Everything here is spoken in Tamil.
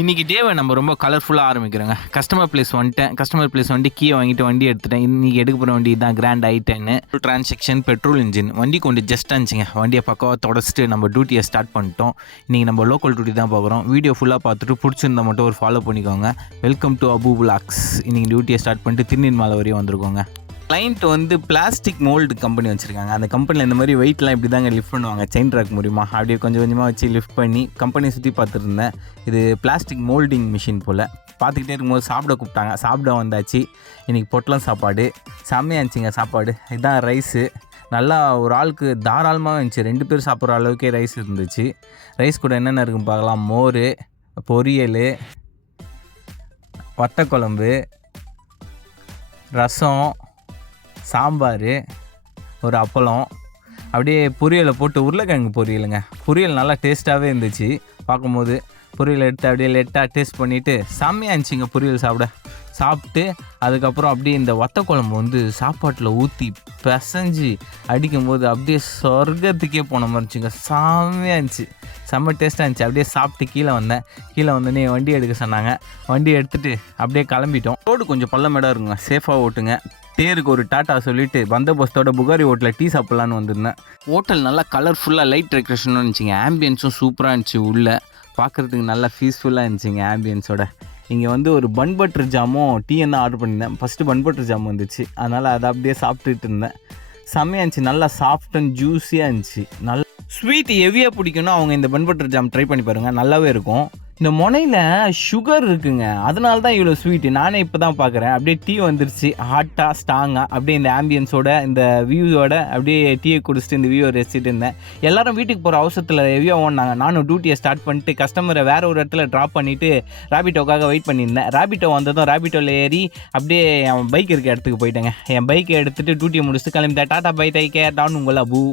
இன்றைக்கி டேவை நம்ம ரொம்ப கலர்ஃபுல்லாக ஆரம்பிக்கிறோங்க. கஸ்டமர் ப்ளேஸ் வந்துட்டேன். கஸ்டமர் ப்ளேஸ் வண்டி கீயை வாங்கிட்டு வண்டி எடுத்துட்டேன். இன்றைக்கி எடுக்க போகிற வண்டி தான் grand i10 transaction petrol engine. வண்டி கொண்டு ஜஸ்ட் இருந்துச்சுங்க. வண்டியை பக்கவாக தொடச்சிட்டு நம்ம டியூட்டியை ஸ்டார்ட் பண்ணிட்டோம். இன்றைக்கி நம்ம லோக்கல் டியூட்டி தான் பார்க்குறோம். வீடியோ ஃபுல்லாக பார்த்துட்டு பிடிச்சிருந்தா மட்டும் ஒரு ஃபாலோ பண்ணிக்கோங்க. Welcome to Abu vlogs. இன்றைக்கி டியூட்டியை ஸ்டார்ட் பண்ணிட்டு திருநீர் மாலை வரையும் வந்திருக்கோங்க. கிளைண்ட் வந்து பிளாஸ்டிக் மோல்டு கம்பெனி வச்சுருக்காங்க. அந்த கம்பெனியில் இந்த மாதிரி வெயிட்லாம் இப்படி தாங்க லிஃப்ட் பண்ணுவாங்க. செயின் ட்ராக் மூலிமா அப்படியே கொஞ்சம் கொஞ்சமாக வச்சு லிஃப்ட் பண்ணி கம்பெனியை சுற்றி பார்த்துருந்தேன். இது பிளாஸ்டிக் மோல்டிங் மிஷின் போல். பார்த்துக்கிட்டே இருக்கும்போது சாப்பிட கூப்பிட்டாங்க. சாப்பிட வந்தாச்சு. இன்றைக்கி பொட்டலம் சாப்பாடு செம்மையாக இருந்துச்சுங்க. சாப்பாடு இதுதான் ரைஸு. நல்லா ஒரு ஆளுக்கு தாராளமாக இருந்துச்சு. 2 பேர் சாப்பிட்ற அளவுக்கே ரைஸ் இருந்துச்சு. ரைஸ் கூட என்னென்ன இருக்குன்னு பார்க்கலாம். மோர், பொரியல், வத்தக்குழம்பு, ரசம், சாம்பார், ஒரு அப்பளம், அப்படியே பொரியலை போட்டு உருளைக்கிழங்கு பொரியலுங்க. பொரியல் நல்லா டேஸ்ட்டாகவே இருந்துச்சு. பார்க்கும்போது பொரியல் எடுத்து அப்படியே லேட்டாக டேஸ்ட் பண்ணிவிட்டு செம்மையாக இருந்துச்சுங்க. பொரியல் சாப்பிட்டு அதுக்கப்புறம் அப்படியே இந்த வத்தக்குழம்பு வந்து சாப்பாட்டில் ஊற்றி பிசைஞ்சு அடிக்கும்போது அப்படியே சொர்க்கத்துக்கே போன மாதிரி இருந்துச்சுங்க. செம்மையாக இருந்துச்சு. செம்ம டேஸ்ட்டாக இருந்துச்சு. அப்படியே சாப்பிட்டு கீழே வந்தோடனே வண்டி எடுக்க சொன்னாங்க. வண்டி எடுத்துகிட்டு அப்படியே கிளம்பிட்டோம். ரோடு கொஞ்சம் பள்ளமேடாக இருக்குங்க. சேஃபாக ஓட்டுங்க. தேருக்கு ஒரு டாட்டா சொல்லிவிட்டு பந்தோபஸ்தோட புகாரி ஹோட்டலில் டீ சாப்பிட்லான்னு வந்திருந்தேன். ஹோட்டல் நல்லா கலர்ஃபுல்லாக லைட் டெக்கரேஷனும் இருந்துச்சுங்க. ஆம்பியன்ஸும் சூப்பராக இருந்துச்சு. உள்ளே பார்க்குறதுக்கு நல்லா பீஸ்ஃபுல்லாக இருந்துச்சுங்க ஆம்பியன்ஸோட. இங்கே வந்து ஒரு பன் பட்டர் ஜாமும் டீயும் தான் ஆர்டர் பண்ணியிருந்தேன். ஃபஸ்ட்டு பன் பட்டர் ஜாம் வந்துச்சு. அதனால் அதை அப்படியே சாப்பிட்டுட்டு இருந்தேன். செம்மையாக இருந்துச்சு. நல்லா சாஃப்ட் அண்ட் ஜூஸியாக இருந்துச்சு. நல்லா ஸ்வீட் ஹெவியாக பிடிக்குன்னா அவங்க இந்த பன் பட்டர் ஜாம் ட்ரை பண்ணி பாருங்கள். நல்லாவே இருக்கும். இந்த முனையில் சுகர் இருக்குங்க. அதனால தான் இவ்வளோ ஸ்வீட்டு. நானே இப்போ தான் பார்க்குறேன். அப்படியே டீ வந்துருச்சு. ஹாட்டாக ஸ்ட்ராங்காக அப்படியே இந்த ஆம்பியன்ஸோட இந்த வியூவோட அப்படியே டீயை குடிச்சிட்டு இந்த வியூவை ரசிச்சுட்டு இருந்தேன். எல்லோரும் வீட்டுக்கு போகிற அவசரத்தில் ஹெவியாக ஓடினாங்க. நானும் டியூட்டியை ஸ்டார்ட் பண்ணிட்டு கஸ்டமரை வேறு ஒரு இடத்துல ட்ராப் பண்ணிவிட்டு ரேபிட்டோக்காக வெயிட் பண்ணியிருந்தேன். ரேபிட்டோ வந்ததும் ரேபிட்டோவில் ஏறி அப்படியே என் பைக் இருக்க இடத்துக்கு போயிட்டேங்க. என் பைக்கை எடுத்துகிட்டு டியூட்டியை முடிச்சுட்டு கிளம்பிட்டேன். Tata bye take care. டான் உங்கள் அபு.